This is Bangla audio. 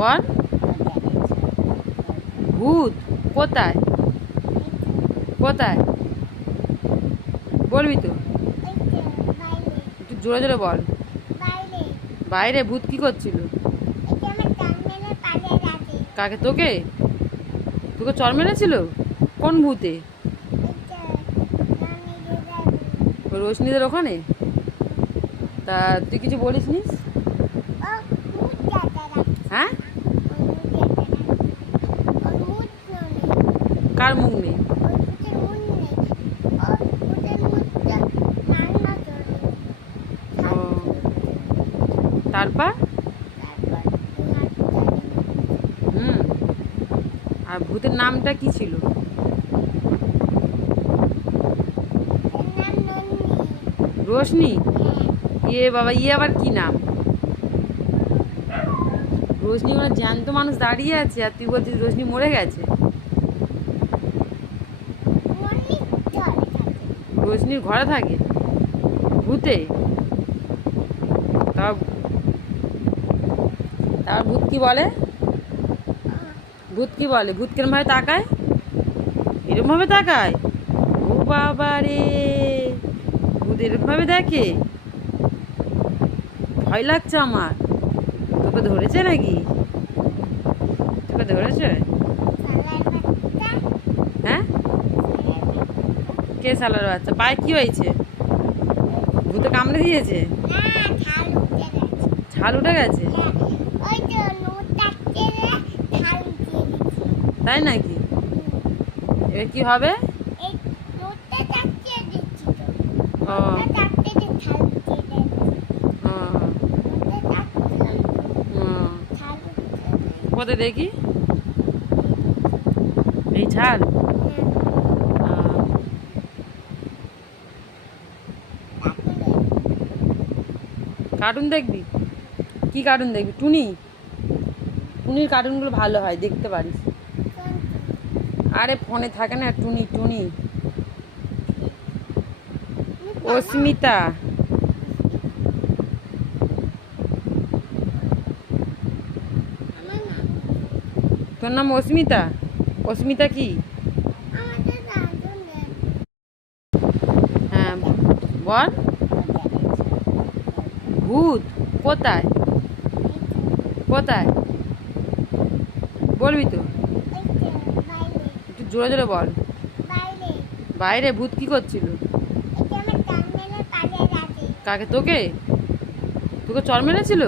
বল। ভূত কোথায়? কোথায় বলবি তো? একটু জোরে জোরে বল। বাইরে ভূত কি করছিল? কাকে? তোকে? তোকে চর মেরেছিল? কোন ভূতে? রোশনিদের ওখানে? তা তুই কিছু বলিস নিস? হ্যাঁ, কার মুখ নেই? ও, তারপর? হুম, আর ভূতের নামটা কি ছিল? রোশনি? ইয়ে বাবা, ইয়ে আবার কি নাম? রোশনি মানে জ্যান্ত মানুষ দাঁড়িয়ে আছে আর তুই বলছিস রোশনি মরে গেছে? রোশনির ঘরে থাকে ভূতে? তাও তার ভূত কি বলে? ভূত কি বলে? ভূত কিরম ভাবে তাকায়? এরকম ভাবে তাকায়? ও বাবা রে, ভূত এরকম ভাবে দেখে? ভয় লাগছে আমার। তোকে ধরেছে নাকি? তোকে ধরেছে? হ্যাঁ, কে শালার বাচ্চা? পায়ে কি হয়েছে? ভূতে কামড়ে দিয়েছে? ছাল উঠে গেছে? তাই নাকি? এবার কি হবে? ও, ও, ও। কোথায় দেখি এই ছাল? ও, কার্টুন দেখবি? কি কার্টুন দেখবি? টুনি? টুনির কার্টুনগুলো ভালো হয়, দেখতে পারিস। আরে ফোনে থাকে না, টুনি টুনি। অস্মিতা। তোর নাম অস্মিতা? অস্মিতা কি? হ্যাঁ, বল। ভূত কোথায়? কোথায় বলবি তো? একটু জোরে জোরে বল। বাইরে ভূত কি করছিল? কাকে? তোকে? তোকে চর মেরেছিল?